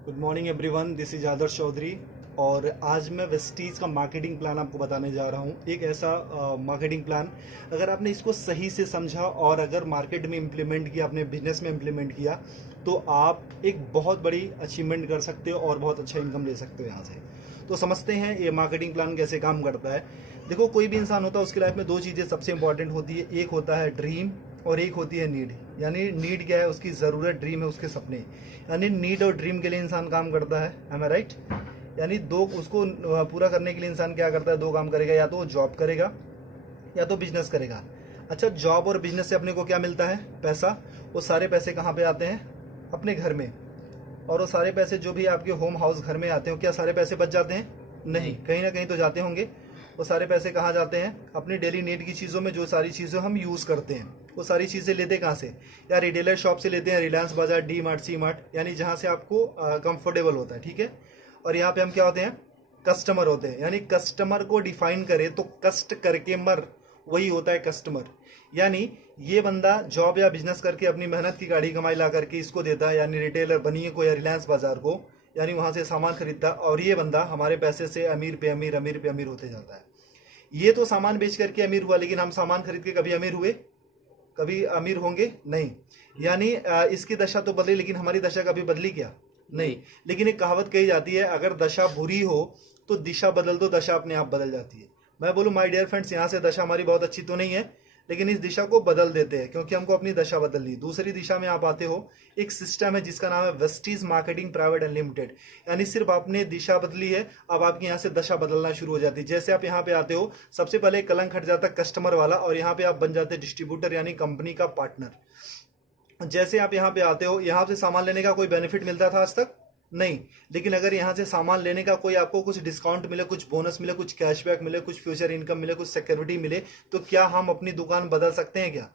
Good morning everyone, this is Adarsh Chaudhary. और आज मैं वेस्टीज का मार्केटिंग प्लान आपको बताने जा रहा हूँ। एक ऐसा मार्केटिंग प्लान, अगर आपने इसको सही से समझा और अगर मार्केट में इम्प्लीमेंट किया, अपने बिजनेस में इम्प्लीमेंट किया, तो आप एक बहुत बड़ी अचीवमेंट कर सकते हो और बहुत अच्छा इनकम ले सकते हो यहाँ से। तो समझते हैं ये मार्केटिंग प्लान कैसे काम करता है। देखो, कोई भी इंसान होता है, उसकी लाइफ में दो चीज़ें सबसे इंपॉर्टेंट होती है। एक होता है ड्रीम और एक होती है नीड। यानी नीड क्या है? उसकी ज़रूरत। ड्रीम है उसके सपने। यानी नीड और ड्रीम के लिए इंसान काम करता है। एम आई राइट? यानी दो, उसको पूरा करने के लिए इंसान क्या करता है? दो काम करेगा, या तो वो जॉब करेगा या तो बिजनेस करेगा। अच्छा, जॉब और बिजनेस से अपने को क्या मिलता है? पैसा। वो सारे पैसे कहाँ पे आते हैं? अपने घर में। और वो सारे पैसे जो भी आपके होम हाउस घर में आते हो, क्या सारे पैसे बच जाते हैं? नहीं, कहीं ना कहीं तो जाते होंगे। वो सारे पैसे कहाँ जाते हैं? अपनी डेली नीड की चीज़ों में। जो सारी चीज़ें हम यूज़ करते हैं, वो सारी चीज़ें लेते कहाँ से? या रिटेलर शॉप से लेते हैं, रिलायंस बाजार, डी मार्ट, सी मार्ट, यानी जहाँ से आपको कंफर्टेबल होता है। ठीक है। और यहाँ पे हम क्या होते हैं? कस्टमर होते हैं। यानी कस्टमर को डिफाइन करें तो कष्ट करके मर, वही होता है कस्टमर। यानी ये बंदा जॉब या बिजनेस करके अपनी मेहनत की गाड़ी कमाई ला करके इसको देता है, यानी रिटेलर बनिए को या रिलायंस बाजार को, यानी वहां से सामान खरीदता है, और ये बंदा हमारे पैसे से अमीर पे अमीर, अमीर पे अमीर होते जाता है। ये तो सामान बेच करके अमीर हुआ, लेकिन हम सामान खरीद के कभी अमीर हुए? कभी अमीर होंगे? नहीं। यानी इसकी दशा तो बदली, लेकिन हमारी दशा कभी बदली क्या? नहीं। लेकिन एक कहावत कही जाती है, अगर दशा बुरी हो तो दिशा बदल दो, दशा अपने आप बदल जाती है। मैं बोलूं माय डियर फ्रेंड्स, यहाँ से दशा हमारी बहुत अच्छी तो नहीं है, लेकिन इस दिशा को बदल देते हैं, क्योंकि हमको अपनी दशा बदलनी। दूसरी दिशा में आप आते हो, एक सिस्टम है जिसका नाम है वेस्टीज मार्केटिंग प्राइवेट अनलिमिटेड। यानी सिर्फ आपने दिशा बदली है, अब आपकी यहाँ से दशा बदलना शुरू हो जाती है। जैसे आप यहाँ पे आते हो, सबसे पहले कलंक हट जाता है कस्टमर वाला, और यहाँ पे आप बन जाते हैं डिस्ट्रीब्यूटर, यानी कंपनी का पार्टनर। जैसे आप यहाँ पे आते हो, यहाँ से सामान लेने का कोई बेनिफिट मिलता था आज तक? नहीं। लेकिन अगर यहाँ से सामान लेने का कोई आपको कुछ डिस्काउंट मिले, कुछ बोनस मिले, कुछ कैशबैक मिले, कुछ फ्यूचर इनकम मिले, कुछ सिक्योरिटी मिले, तो क्या हम अपनी दुकान बदल सकते हैं? क्या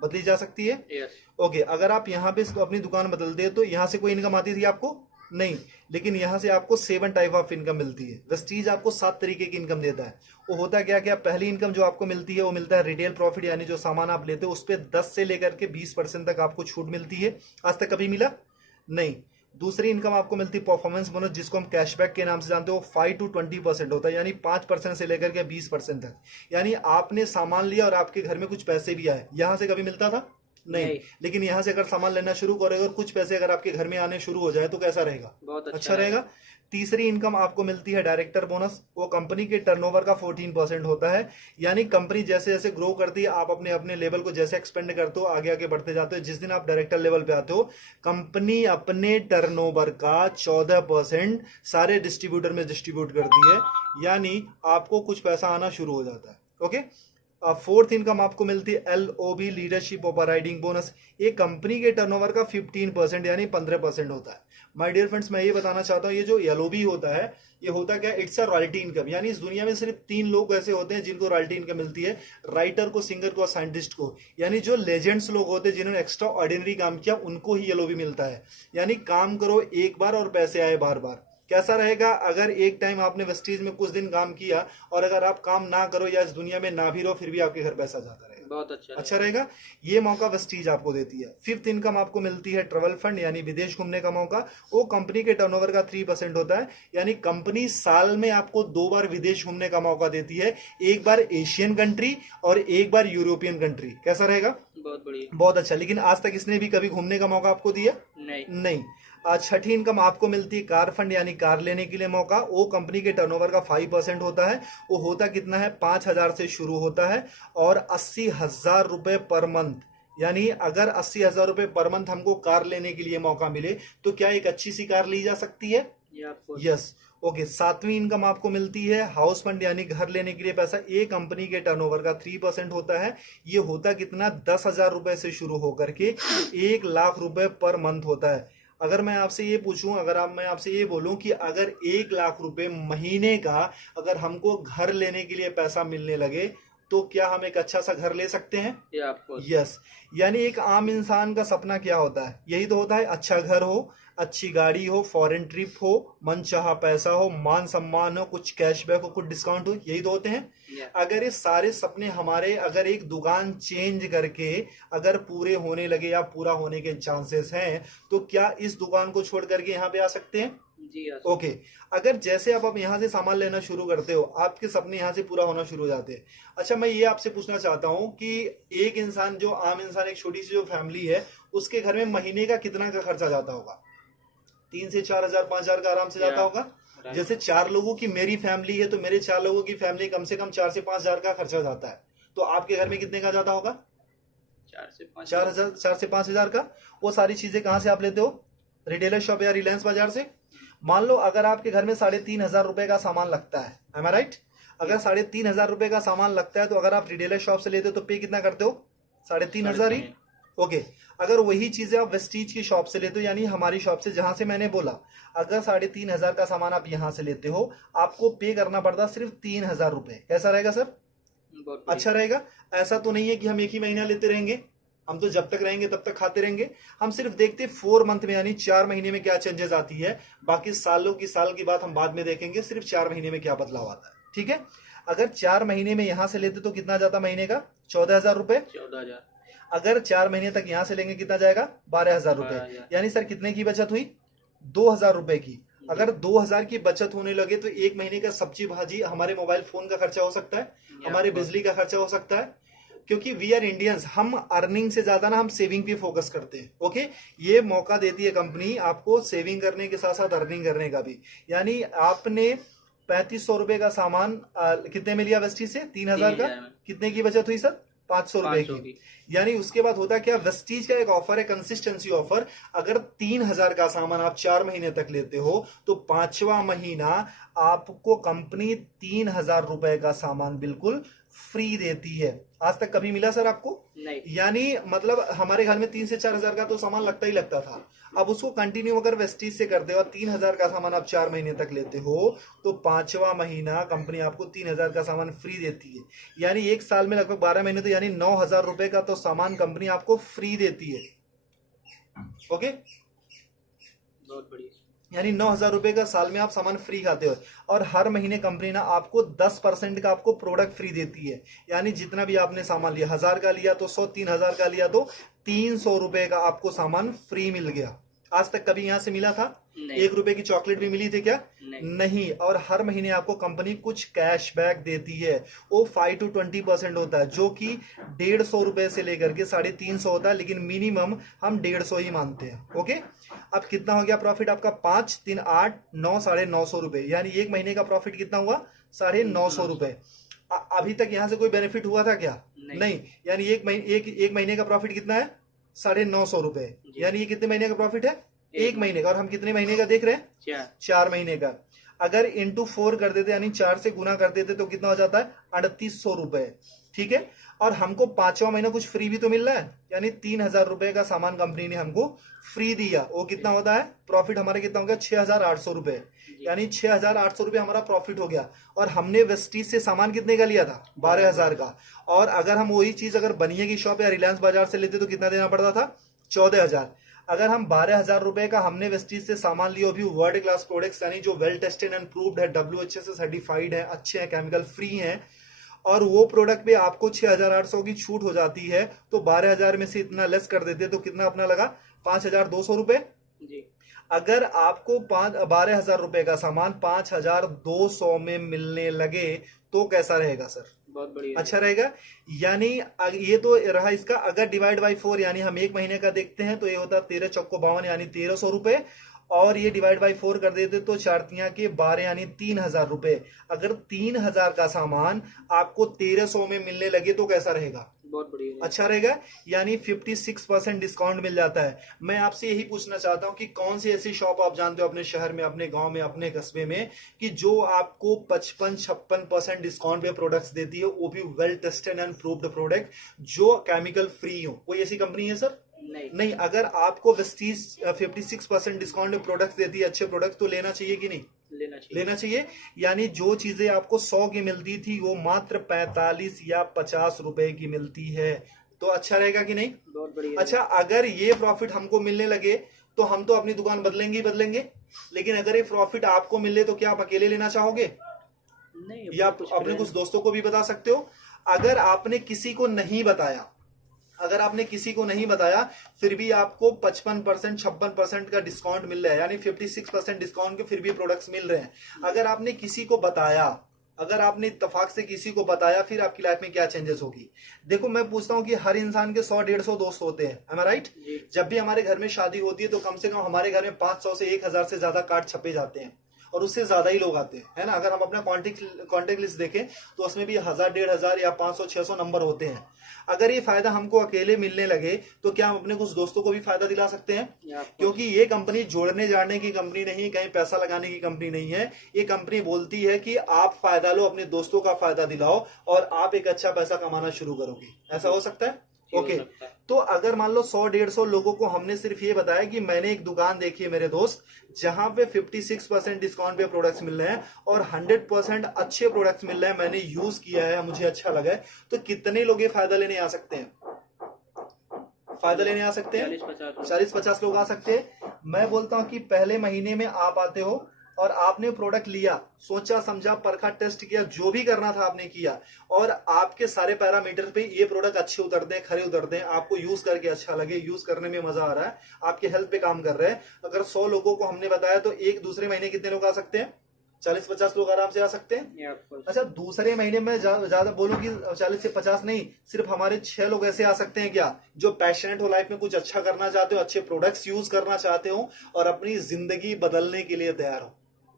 बदली जा सकती है? यस। ओके। अगर आप यहाँ पे अपनी दुकान बदलते हैं, तो यहाँ से कोई इनकम आती थी आपको? नहीं। लेकिन यहाँ से आपको 7 टाइप ऑफ इनकम मिलती है। वेस्टीज आपको 7 तरीके की इनकम देता है। वो होता क्या क्या? पहली इनकम जो आपको मिलती है, वो मिलता है रिटेल प्रॉफिट, यानी जो सामान आप लेते हो उस पर 10 से लेकर के 20% तक आपको छूट मिलती है। आज तक कभी मिला? नहीं। दूसरी इनकम आपको मिलती है परफॉर्मेंस बोनस, जिसको हम कैशबैक के नाम से जानते हो। 5 to 20% होता है, यानी 5% से लेकर के 20% तक। यानी आपने सामान लिया और आपके घर में कुछ पैसे भी आए, यहां से कभी मिलता था? नहीं। लेकिन यहां से अगर सामान लेना शुरू करोगे और कुछ पैसे अगर आपके घर में आने शुरू हो जाए, तो कैसा रहेगा? बहुत अच्छा रहेगा। तीसरी इनकम आपको मिलती है डायरेक्टर बोनस। वो कंपनी के टर्नओवर का 14% होता है। यानी कंपनी जैसे जैसे ग्रो करती है, आप अपने अपने लेवल को जैसे एक्सपेंड करते हो, आगे आगे बढ़ते जाते हो, जिस दिन आप डायरेक्टर लेवल पे आते हो, कंपनी अपने टर्नओवर का 14% सारे डिस्ट्रीब्यूटर में डिस्ट्रीब्यूट करती है। यानी आपको कुछ पैसा आना शुरू हो जाता है। ओके। फोर्थ इनकम आपको मिलती है LOB, लीडरशिप ओवरराइडिंग बोनस। ये कंपनी के टर्नओवर का 15% यानी 15% होता है। माय डियर फ्रेंड्स, मैं ये बताना चाहता हूँ, ये जो LOB होता है, ये होता क्या? It's a royalty income. यानी इस दुनिया में सिर्फ 3 लोग ऐसे होते हैं जिनको रॉयल्टी इनकम मिलती है, राइटर को, सिंगर को और साइंटिस्ट को। यानी जो लेजेंड्स लोग होते हैं, जिन्होंने एक्स्ट्रा ऑर्डिनरी काम किया, उनको ही LOB मिलता है। यानी काम करो एक बार और पैसे आए बार बार। कैसा रहेगा अगर एक टाइम आपने वेस्टीज में कुछ दिन काम किया, और अगर आप काम ना करो या इस दुनिया में ना भी रहो, फिर भी आपके घर पैसा जाता रहेगा? बहुत अच्छा रहेगा। ये मौका वेस्टीज आपको देती है। फिफ्थ इनकम आपको मिलती है ट्रेवल फंड, यानी विदेश घूमने का मौका। वो कंपनी के टर्नओवर का 3% होता है। यानी कंपनी साल में आपको 2 बार विदेश घूमने का मौका देती है, एक बार एशियन कंट्री और एक बार यूरोपियन कंट्री। कैसा रहेगा? बहुत बढ़िया। बहुत अच्छा। लेकिन आज तक इसने भी कभी घूमने का मौका आपको दिया? नहीं। छठी इनकम आपको मिलती है कार फंड, यानी कार लेने के लिए मौका। वो कंपनी के टर्नओवर का 5% होता है। वो होता कितना है? 5,000 से शुरू होता है और 80,000 रुपए पर मंथ। यानी अगर 80,000 रुपए पर मंथ हमको कार लेने के लिए मौका मिले, तो क्या एक अच्छी सी कार ली जा सकती है? यस। ओके। सातवीं इनकम आपको मिलती है हाउस फंड, यानी घर लेने के लिए पैसा। एक कंपनी के टर्नओवर का 3% होता है। ये होता कितना? 10,000 रुपए से शुरू होकर के 1,00,000 रुपए पर मंथ होता है। अगर मैं आपसे ये पूछूं, मैं आपसे ये बोलूं कि अगर 1,00,000 रुपए महीने का अगर हमको घर लेने के लिए पैसा मिलने लगे, तो क्या हम एक अच्छा सा घर ले सकते हैं? आपको यस। यानी एक आम इंसान का सपना क्या होता है? यही तो होता है, अच्छा घर हो, अच्छी गाड़ी हो, फॉरेन ट्रिप हो, मनचाहा पैसा हो, मान सम्मान हो, कुछ कैशबैक हो, कुछ डिस्काउंट हो, यही तो होते हैं। अगर ये सारे सपने हमारे अगर एक दुकान चेंज करके अगर पूरे होने लगे या पूरा होने के चांसेस हैं, तो क्या इस दुकान को छोड़ करके यहाँ पे आ सकते हैं? जी ओके। अगर जैसे आप यहाँ से सामान लेना शुरू करते हो, आपके सपने यहाँ से पूरा होना शुरू हो जाते हैं। अच्छा, मैं ये आपसे पूछना चाहता हूँ कि एक इंसान, जो आम इंसान, एक छोटी सी जो फैमिली है, उसके घर में महीने का कितना का खर्चा जाता होगा? 3 से 4 हजार, 5 हजार का आराम से जाता होगा। जैसे 4 लोगों की मेरी फैमिली है, तो मेरे 4 लोगों की फैमिली कम से कम 4 से 5 हजार का खर्चा जाता है। तो आपके घर में कितने का जाता होगा? 4 से 5 हजार का। वो सारी चीजें कहाँ से आप लेते हो? रिटेलर शॉप या रिलायंस बाजार से। मान लो अगर आपके घर में 3,500 रुपए का सामान लगता है, एम आई राइट? अगर 3,500 रुपए का सामान लगता है, तो अगर आप रिटेलर शॉप से लेते हो तो पे कितना करते हो? 3,500 ही। ओके। अगर वही चीजें आप वेस्टीज की शॉप से लेते हो, यानी हमारी शॉप से, जहां से मैंने बोला, अगर 3,500 का सामान आप यहां से लेते हो, आपको पे करना पड़ता सिर्फ 3,000 रुपए। कैसा रहेगा सर? अच्छा रहेगा। ऐसा तो नहीं है कि हम एक ही महीना लेते रहेंगे, हम तो जब तक रहेंगे तब तक खाते रहेंगे। हम सिर्फ देखते 4 मंथ में, यानी 4 महीने में क्या चेंजेस आती है। बाकी सालों की साल की बात हम बाद में देखेंगे, सिर्फ 4 महीने में क्या बदलाव आता है। ठीक है। अगर 4 महीने में यहां से लेते तो कितना जाता महीने का? 14,000 रुपए। 14,000। अगर 4 महीने तक यहां से लेंगे कितना जाएगा? 12,000 रुपए। यानी सर कितने की बचत हुई? 2,000 रुपए की। अगर 2,000 की बचत होने लगे तो एक महीने का सब्जी भाजी, हमारे मोबाइल फोन का खर्चा हो सकता है, हमारे बिजली का खर्चा हो सकता है। क्योंकि वी आर इंडियंस, हम अर्निंग से ज्यादा ना हम सेविंग पे फोकस करते हैं। ओके। ये मौका देती है कंपनी आपको सेविंग करने के साथ साथ अर्निंग करने का भी। यानी आपने 3,500 रुपए का सामान कितने में लिया वेस्टीज से? 3,000 का। कितने की बचत हुई सर? 500 रुपए की। यानी उसके बाद होता क्या, वेस्टीज का एक ऑफर है, कंसिस्टेंसी ऑफर। अगर 3,000 का सामान आप 4 महीने तक लेते हो, तो 5वां महीना आपको कंपनी 3,000 रुपए का सामान बिल्कुल फ्री देती है। आज तक कभी मिला सर आपको? नहीं। यानी मतलब हमारे घर में 3 से 4 हजार का तो सामान लगता ही लगता था। अब उसको कंटिन्यू अगर वेस्टीज से करते हो, 3,000 का सामान आप 4 महीने तक लेते हो, तो 5वां महीना कंपनी आपको 3,000 का सामान फ्री देती है। यानी एक साल में लगभग 12 महीने, तो यानी 9,000 रुपए का तो सामान कंपनी आपको फ्री देती है। ओके। बहुत बढ़िया। यानी 9,000 रुपए का साल में आप सामान फ्री खाते हो। और हर महीने कंपनी ना आपको 10% का आपको प्रोडक्ट फ्री देती है। यानी जितना भी आपने सामान लिया, 1,000 का लिया तो 100, 3,000 का लिया तो 300 रुपए का आपको सामान फ्री मिल गया। आज तक कभी यहां से मिला था? 1 रुपए की चॉकलेट भी मिली थी क्या? नहीं। और हर महीने आपको कंपनी कुछ कैशबैक देती है, वो 5 to 20% होता है, जो कि 150 रुपए से लेकर के 350 होता है, लेकिन मिनिमम हम 150 ही मानते हैं। ओके। अब कितना हो गया प्रॉफिट आपका? 5, 3, 8, 9, 950 रुपए। यानी एक महीने का प्रॉफिट कितना हुआ? 950 रुपए। अभी तक यहां से कोई बेनिफिट हुआ था क्या? नहीं। यानी एक महीने का प्रॉफिट कितना है? 950 रुपए। यानी ये कितने महीने का प्रॉफिट है? एक महीने का। और हम कितने महीने का देख रहे हैं? 4 महीने का। अगर इंटू 4 कर देते, यानी 4 से गुना कर देते, तो कितना हो जाता है? 3,800 रुपए। ठीक है। और हमको 5वां महीना कुछ फ्री भी तो मिल रहा है, यानी 3,000 रुपए का सामान कंपनी ने हमको फ्री दिया। वो कितना होता है? प्रॉफिट हमारा कितना हो गया? 6,800 रुपए। यानी 6,800 रुपए हमारा प्रॉफिट हो गया। और हमने वेस्टीज से सामान कितने का लिया था? 12,000 का। और अगर हम वही चीज अगर बनिए की शॉप या रिलायंस बाजार से लेते तो कितना देना पड़ता था? 14,000। अगर हम 12,000 रुपए का हमने वेस्टीज से सामान लिया, भी वर्ल्ड क्लास प्रोडक्ट्स, यानी जो वेल टेस्टेड एंड प्रूव्ड है, WHA से सर्टिफाइड है, अच्छे हैं, केमिकल फ्री हैं, और वो प्रोडक्ट पे आपको 6,800 की छूट हो जाती है, तो 12,000 में से इतना लेस कर देते तो कितना अपना लगा? 5,200 रुपए। अगर आपको 12,000 रुपए का सामान 5,200 में मिलने लगे तो कैसा रहेगा सर? बहुत बढ़िया। अच्छा रहेगा। यानी ये तो रहा इसका। अगर डिवाइड बाई 4, यानी हम एक महीने का देखते हैं, तो ये होता है 13 चौको 52, यानी 1,300 रुपए। और ये डिवाइड बाई 4 कर देते तो 4 के 12, यानी 3,000 रुपए। अगर 3,000 का सामान आपको 1,300 में मिलने लगे तो कैसा रहेगा? बहुत बढ़िया। अच्छा रहेगा। यानी 56% डिस्काउंट मिल जाता है। मैं आपसे यही पूछना चाहता हूं कि कौन सी ऐसी शॉप आप जानते हो अपने शहर में, अपने गांव में, अपने कस्बे में, कि जो आपको 55-56% डिस्काउंट पे प्रोडक्ट्स देती है, वो भी well tested and proved product, जो केमिकल फ्री हो? कोई ऐसी कंपनी है सर? नहीं नहीं, अगर आपको वेस्टीज 56% डिस्काउंट में प्रोडक्ट्स देती है, अच्छे प्रोडक्ट, तो लेना चाहिए कि नहीं? लेना चाहिए। लेना चाहिए। यानी जो चीजें आपको 100 की मिलती थी वो मात्र 45 या 50 रुपए की मिलती है, तो अच्छा रहेगा कि नहीं? बहुत बढ़िया। अच्छा, अगर ये प्रॉफिट हमको मिलने लगे तो हम तो अपनी दुकान बदलेंगे ही बदलेंगे, लेकिन अगर ये प्रॉफिट आपको मिले तो क्या आप अकेले लेना चाहोगे? नहीं, या आप अपने कुछ दोस्तों को भी बता सकते हो। अगर आपने किसी को नहीं बताया, अगर आपने किसी को नहीं बताया फिर भी आपको 55% 56% का डिस्काउंट मिल रहा है, यानी 56% डिस्काउंट के फिर भी प्रोडक्ट्स मिल रहे हैं। अगर आपने किसी को बताया, अगर आपने इत्तेफाक से किसी को बताया, फिर आपकी लाइफ में क्या चेंजेस होगी? देखो, मैं पूछता हूं कि हर इंसान के 100-150 दोस्त होते हैं, am I right? जब भी हमारे घर में शादी होती है तो कम से कम हमारे घर में 500 से 1000 से ज्यादा कार्ड छपे जाते हैं, और उससे ज्यादा ही लोग आते हैं, है ना? अगर हम अपना कॉन्टेक्ट लिस्ट देखें तो उसमें भी 1000-1500 या 500-600 नंबर होते हैं। अगर ये फायदा हमको अकेले मिलने लगे तो क्या हम अपने कुछ दोस्तों को भी फायदा दिला सकते हैं? क्योंकि ये कंपनी जोड़ने जाने की कंपनी नहीं, कहीं पैसा लगाने की कंपनी नहीं है। ये कंपनी बोलती है कि आप फायदा लो, अपने दोस्तों का फायदा दिलाओ और आप एक अच्छा पैसा कमाना शुरू करोगे। ऐसा हो सकता है? ओके, तो अगर मान लो 100-150 लोगों को हमने सिर्फ ये बताया कि मैंने एक दुकान देखी है मेरे दोस्त, जहां पे 56% डिस्काउंट पे प्रोडक्ट्स मिल रहे हैं और 100% अच्छे प्रोडक्ट्स मिल रहे हैं, मैंने यूज किया है, मुझे अच्छा लगा है, तो कितने लोग ये फायदा लेने आ सकते हैं? फायदा लेने आ सकते हैं 40-50 लोग आ सकते हैं। मैं बोलता हूं कि पहले महीने में आप आते हो और आपने प्रोडक्ट लिया, सोचा समझा, परखा, टेस्ट किया, जो भी करना था आपने किया, और आपके सारे पैरामीटर पे ये प्रोडक्ट अच्छे उतरते हैं, खरे उतरते हैं, आपको यूज करके अच्छा लगे, यूज करने में मजा आ रहा है, आपके हेल्थ पे काम कर रहे हैं। अगर 100 लोगों को हमने बताया तो एक दूसरे महीने कितने लोग आ सकते हैं? 40-50 लोग आराम से आ सकते हैं। अच्छा, दूसरे महीने में ज्यादा बोलूं कि 40 से 50 नहीं, सिर्फ हमारे 6 लोग ऐसे आ सकते हैं क्या, जो पैशनेट हो, लाइफ में कुछ अच्छा करना चाहते हो, अच्छे प्रोडक्ट्स यूज करना चाहते हो और अपनी जिंदगी बदलने के लिए तैयार हो।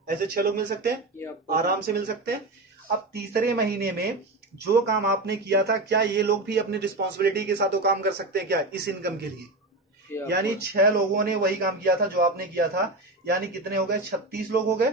ऐसे 6 लोग मिल सकते हैं, आराम से मिल सकते हैं। अब तीसरे महीने में जो काम आपने किया था, क्या ये लोग भी अपनी रिस्पॉन्सिबिलिटी के साथ वो काम कर सकते हैं क्या इस इनकम के लिए? यानी 6 लोगों ने वही काम किया था जो आपने किया था, यानी कितने हो गए? 36 लोग हो गए।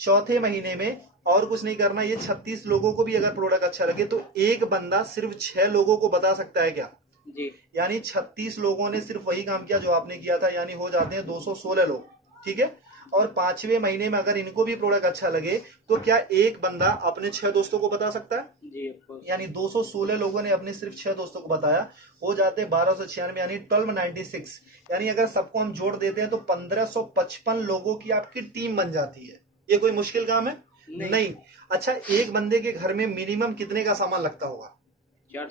चौथे महीने में और कुछ नहीं करना, ये 36 लोगों को भी अगर प्रोडक्ट अच्छा लगे तो एक बंदा सिर्फ 6 लोगों को बता सकता है क्या जी? यानी 36 लोगों ने सिर्फ वही काम किया जो आपने किया था, यानी हो जाते हैं 216 लोग, ठीक है। और 5वें महीने में अगर इनको भी प्रोडक्ट अच्छा लगे तो क्या एक बंदा अपने 6 दोस्तों को बता सकता है जी? यानी 216 लोगों ने अपने सिर्फ 6 दोस्तों को बताया, हो जाते 1296, यानी 1296। यानी अगर सबको हम जोड़ देते हैं तो 1555 लोगों की आपकी टीम बन जाती है। ये कोई मुश्किल काम है? नहीं। अच्छा, एक बंदे के घर में मिनिमम कितने का सामान लगता होगा? 4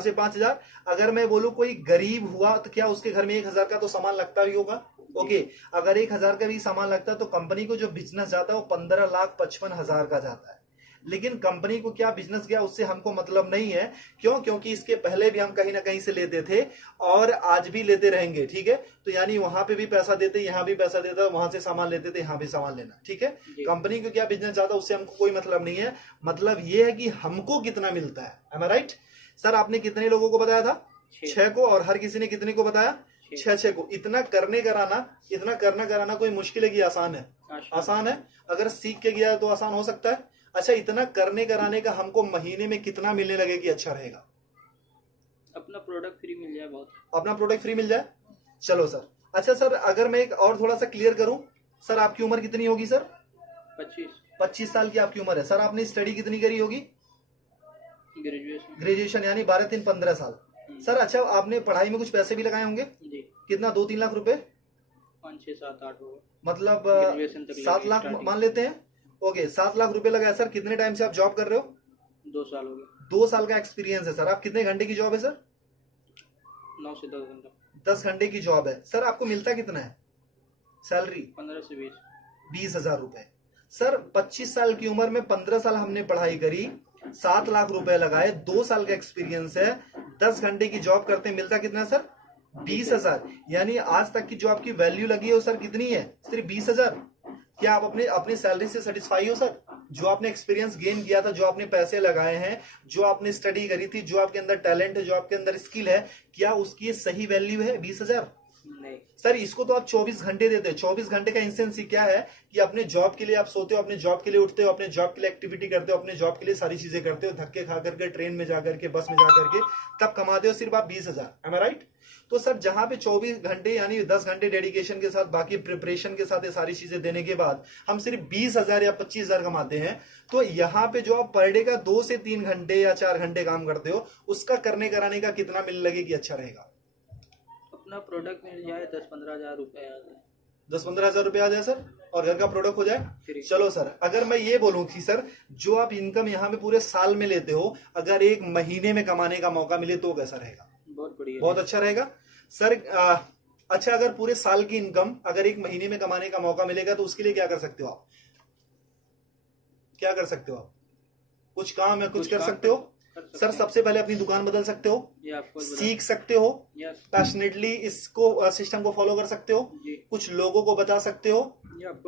से 5 हजार। अगर मैं बोलूं कोई गरीब हुआ तो क्या उसके घर में 1000 का तो सामान लगता ही होगा? ओके, अगर 1000 का भी सामान लगता है तो कंपनी को जो बिजनेस जाता है वो 15,55,000 का जाता है। लेकिन कंपनी को क्या बिजनेस गया उससे हमको मतलब नहीं है। क्यों? क्योंकि इसके पहले भी हम कहीं ना कहीं से लेते थे और आज भी लेते रहेंगे, ठीक है। तो यानी वहां पे भी पैसा देते, यहाँ भी पैसा देता, वहां से सामान लेते थे, यहाँ भी सामान लेना, ठीक है। कंपनी को क्या बिजनेस जाता उससे हमको कोई मतलब नहीं है। मतलब ये है कि हमको कितना मिलता है। एम आई राइट? सर, आपने कितने लोगों को बताया था? 6 को। और हर किसी ने कितने को बताया? 6 को। इतना करना कराना कोई मुश्किल है कि आसान है? आसान है। अगर सीख के गया तो आसान हो सकता है। अच्छा, इतना करने कराने का हमको महीने में कितना मिलने लगे कि अच्छा रहेगा? अपना प्रोडक्ट फ्री मिल जाए, बहुत अपना प्रोडक्ट फ्री मिल जाए। चलो सर। अच्छा सर, अगर मैं एक और थोड़ा सा क्लियर करूं, सर आपकी उम्र कितनी होगी सर? 25 साल की आपकी उम्र है। सर आपने स्टडी कितनी करी होगी? ग्रेजुएशन, यानी 12-3-15 साल। सर अच्छा, आपने पढ़ाई में कुछ पैसे भी लगाए होंगे? कितना? 2-3 लाख रुपए? 5-6-7-8 होगा, मतलब 7 लाख मान लेते हैं। ओके, 7 लाख रुपए लगाए। सर कितने टाइम से आप जॉब कर रहे हो? 2 साल हो गए। 2 साल का एक्सपीरियंस है सर। आप कितने घंटे की जॉब है सर? 9 से 10 घंटा। 10 घंटे की जॉब है। सर आपको मिलता कितना है सैलरी? 15 से 20 हजार रुपए। सर 25 साल की उम्र में 15 साल हमने पढ़ाई करी, 7 लाख रुपए लगाए, 2 साल का एक्सपीरियंस है, 10 घंटे की जॉब करते, मिलता कितना सर? 20 हजार। यानी आज तक की जो आपकी वैल्यू लगी है वो सर कितनी है? सिर्फ 20 हजार। क्या आप अपनी सैलरी से सेटिस्फाई हो सर? जो आपने एक्सपीरियंस गेन किया था, जो आपने पैसे लगाए हैं, जो आपने स्टडी करी थी, जो आपके अंदर टैलेंट है, जो आपके अंदर स्किल है, क्या उसकी सही वैल्यू है 20 हजार? नहीं सर। इसको तो आप 24 घंटे देते हो। 24 घंटे का इंसेंस क्या है कि अपने जॉब के लिए आप सोते हो, अपने जॉब के लिए उठते हो, अपने जॉब के लिए एक्टिविटी करते हो, अपने जॉब के लिए सारी चीजें करते हो, धक्के खा करके, ट्रेन में जाकर के, बस में जाकर के, तब कमाते हो सिर्फ आप 20 हजार। एम आई राइट? तो सर जहां पे 24 घंटे यानी 10 घंटे डेडिकेशन के साथ बाकी प्रिपरेशन के साथ ये सारी चीजें देने के बाद हम सिर्फ 20,000 या 25,000 कमाते हैं, तो यहाँ पे जो आप पर डे का 2 से 3 घंटे या 4 घंटे काम करते हो, उसका करने कराने का कितना मिल लगे कि अच्छा रहेगा? अपना प्रोडक्ट मिल जाए 10-15 हज़ार रुपये आ जाए। 10-15 हजार रुपये आ जाए सर, और घर का प्रोडक्ट हो जाए। फ्री। चलो सर, अगर मैं ये बोलूं कि सर जो आप इनकम यहाँ पे पूरे साल में लेते हो, अगर एक महीने में कमाने का मौका मिले तो कैसा रहेगा? बहुत बढ़िया। बहुत अच्छा रहेगा सर। अच्छा, अगर पूरे साल की इनकम अगर एक महीने में कमाने का मौका मिलेगा तो उसके लिए क्या कर सकते हो आप? क्या कर सकते हो आप? कुछ काम है, कुछ कर सकते हो सर। सबसे पहले अपनी दुकान बदल सकते हो, सीख सकते हो, पैशनेटली इसको सिस्टम को फॉलो कर सकते हो, कुछ लोगों को बता सकते हो,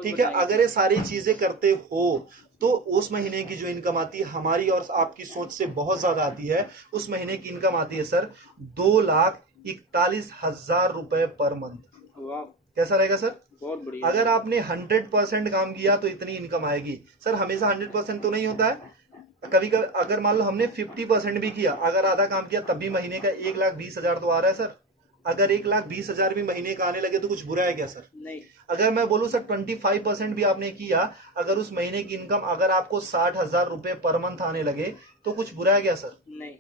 ठीक है। अगर ये सारी चीजें करते हो तो उस महीने की जो इनकम आती है हमारी और आपकी सोच से बहुत ज्यादा आती है। उस महीने की इनकम आती है सर 2,41,000 रुपए पर मंथ। कैसा रहेगा सर? बहुत बढ़िया। अगर आपने 100% काम किया तो इतनी इनकम आएगी सर। हमेशा 100% तो नहीं होता है, कभी कभी अगर मान लो हमने 50% भी किया, अगर आधा काम किया तब भी महीने का 1,20,000 तो आ रहा है सर। अगर 1,20,000 भी महीने का आने लगे तो कुछ बुरा है क्या सर? नहीं। अगर मैं बोलूं सर 25% भी आपने किया, अगर उस महीने की इनकम अगर आपको 60,000 रुपए पर मंथ आने लगे तो कुछ बुरा है क्या सर? नहीं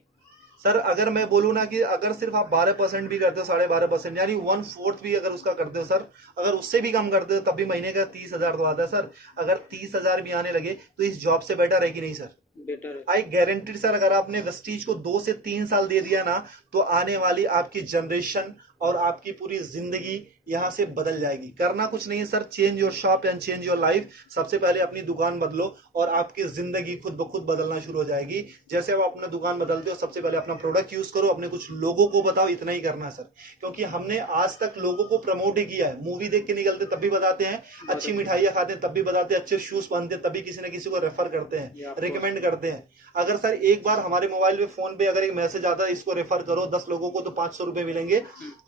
सर अगर मैं बोलूं ना कि अगर सिर्फ आप 12% भी करते हो, 12.5% यानी 1/4 भी अगर उसका करते हो सर, अगर उससे भी कम करते हो तब भी महीने का 30,000 तो आता है सर। अगर 30,000 भी आने लगे तो इस जॉब से बेटर है कि नहीं सर? बेटर है। आई गारंटीड सर, अगर आपने वेस्टीज को 2 से 3 साल दे दिया ना तो आने वाली आपकी जनरेशन और आपकी पूरी जिंदगी यहां से बदल जाएगी। करना कुछ नहीं है sir, change your shop and change your life. सबसे पहले अपनी दुकान बदलो और आपकी जिंदगी खुद ब खुद बदलना शुरू हो जाएगी। जैसे आप अपना दुकान बदलते हो, सबसे पहले अपना प्रोडक्ट यूज करो, अपने कुछ लोगों को बताओ, इतना ही करना है सर। क्योंकि हमने आज तक लोगों को प्रमोट ही किया है। मूवी देख के निकलते तब भी बताते हैं, अच्छी मिठाइयां खाते हैं तब भी बताते हैं, अच्छे शूज पहनते हैं तभी किसी न किसी को रेफर करते हैं, रिकमेंड करते हैं। अगर सर एक बार हमारे मोबाइल पे फोन पे अगर एक मैसेज आता है इसको रेफर करो 10 लोगों को तो 500 रुपए मिलेंगे,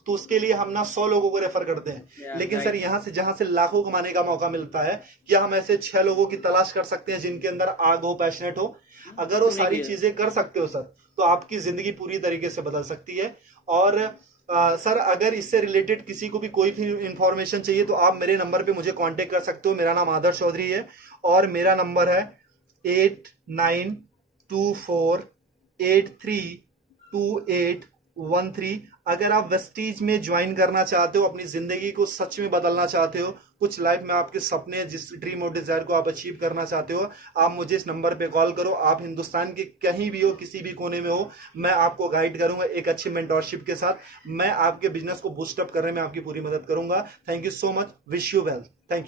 तो उसके लिए हम ना 100 लोगों को रेफर करते हैं। लेकिन सर यहाँ से जहां से लाखों कमाने का मौका मिलता है, क्या हम ऐसे 6 लोगों की तलाश कर सकते हैं जिनके अंदर आग हो, पैशनेट हो? अगर वो सारी चीजें कर सकते हो सर तो आपकी जिंदगी पूरी तरीके से बदल सकती है। और सर अगर इससे रिलेटेड किसी को भी कोई भी इंफॉर्मेशन चाहिए तो आप मेरे नंबर पे मुझे कांटेक्ट कर सकते हो। मेरा नाम आदर्श चौधरी है और मेरा नंबर है 8924832813। अगर आप वेस्टीज में ज्वाइन करना चाहते हो, अपनी जिंदगी को सच में बदलना चाहते हो, कुछ लाइफ में आपके सपने, जिस ड्रीम और डिजायर को आप अचीव करना चाहते हो, आप मुझे इस नंबर पे कॉल करो। आप हिंदुस्तान के कहीं भी हो, किसी भी कोने में हो, मैं आपको गाइड करूंगा एक अच्छी मेंटोरशिप के साथ। मैं आपके बिजनेस को बूस्टअप करने में आपकी पूरी मदद करूंगा। Thank you so much, wish you well, thank you.